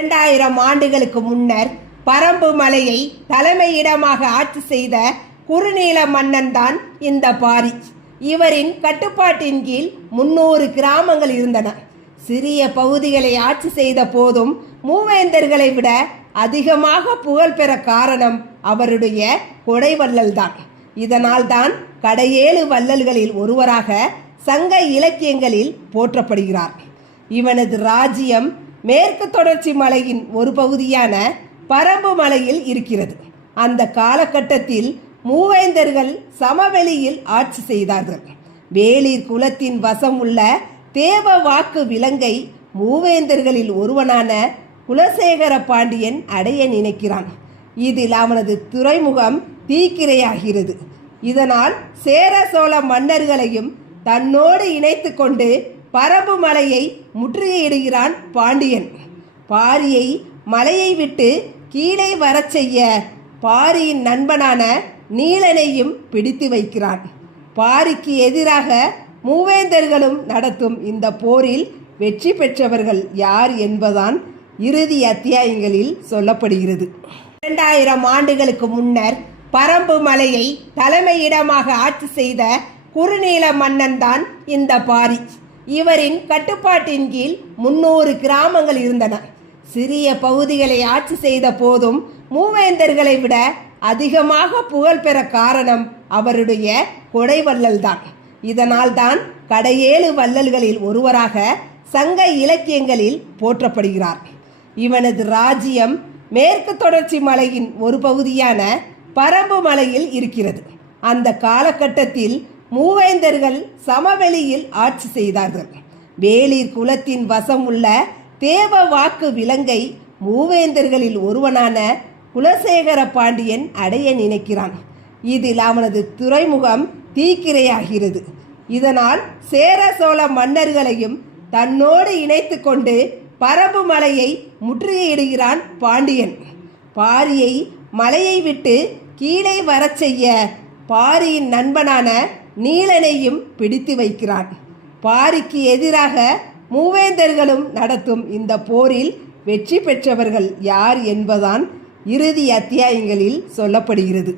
2000 ஆண்டுகளுக்கு முன்னர் பரம்பு மலையை தலைமையிடமாக ஆட்சி செய்த குறுநில மன்னன் தான் இந்த பாரி. இவரின் கட்டுப்பாட்டின் கீழ் 300 கிராமங்கள் இருந்தன. சிறிய பகுதிகளை ஆட்சி செய்த போதும் மூவேந்தர்களை விட அதிகமாக புகழ் பெற காரணம் அவருடைய கொடைவள்ளல் தான். இதனால் தான் கடையேழு வள்ளல்களில் ஒருவராக சங்க இலக்கியங்களில் போற்றப்படுகிறார். இவனது ராஜ்யம் மேற்கு தொடர்ச்சி மலையின் ஒரு பகுதியான பரம்பு மலையில் இருக்கிறது. அந்த காலகட்டத்தில் மூவேந்தர்கள் சமவெளியில் ஆட்சி செய்தார்கள். வேளிர் குலத்தின் வசம் உள்ள தேவ வாக்கு விலங்கை மூவேந்தர்களில் ஒருவனான குலசேகர பாண்டியன் அடைய நினைக்கிறான். இதில் அவனது துறைமுகம் தீக்கிரையாகிறது. இதனால் சேர சோழ மன்னர்களையும் தன்னோடு இணைத்து கொண்டு பரம்பு மலையை முற்றுகையிடுகிறான் பாண்டியன். பாரியை மலையை விட்டு கீழே வரச் செய்ய பாரியின் நண்பனான நீலனையும் பிடித்து வைக்கிறான். பாரிக்கு எதிராக மூவேந்தர்களும் நடத்தும் இந்த போரில் வெற்றி பெற்றவர்கள் யார் என்பதான் இறுதி அத்தியாயங்களில் சொல்லப்படுகிறது. 2000 ஆண்டுகளுக்கு முன்னர் பரம்பு மலையை தலைமையிடமாக ஆட்சி செய்த குறுநில மன்னன் தான் இந்த பாரி. இவரின் கட்டுப்பாட்டின் கீழ் 300 கிராமங்கள் இருந்தன. சிறிய பகுதிகளை ஆட்சி செய்த போதும் மூவேந்தர்களை விட அதிகமாக புகழ் பெற காரணம் அவருடைய கொடைவள்ளல் தான். இதனால் தான் கடையேழு வள்ளல்களில் ஒருவராக சங்க இலக்கியங்களில் போற்றப்படுகிறார். இவனது ராஜ்யம் மேற்கு தொடர்ச்சி மலையின் ஒரு பகுதியான பரம்பு மலையில் இருக்கிறது. அந்த காலகட்டத்தில் மூவேந்தர்கள் சமவெளியில் ஆட்சி செய்தார்கள். வேளிர் குலத்தின் வசம் உள்ள தேவ வாக்கு விலங்கை மூவேந்தர்களில் ஒருவனான குலசேகர பாண்டியன் அடைய நினைக்கிறான். இதில் அவனது துறைமுகம் தீக்கிரையாகிறது. இதனால் சேர சோழ மன்னர்களையும் தன்னோடு இணைத்து கொண்டு பரம்பு மலையை முற்றுகையிடுகிறான் பாண்டியன். பாரியை மலையை விட்டு கீழே வரச் செய்ய பாரியின் நண்பனான நீலனையும் பிடித்து வைக்கிறான். பாரிக்கு எதிராக மூவேந்தர்களும் நடத்தும் இந்த போரில் வெற்றி பெற்றவர்கள் யார் என்பதான் இறுதி அத்தியாயங்களில் சொல்லப்படுகிறது.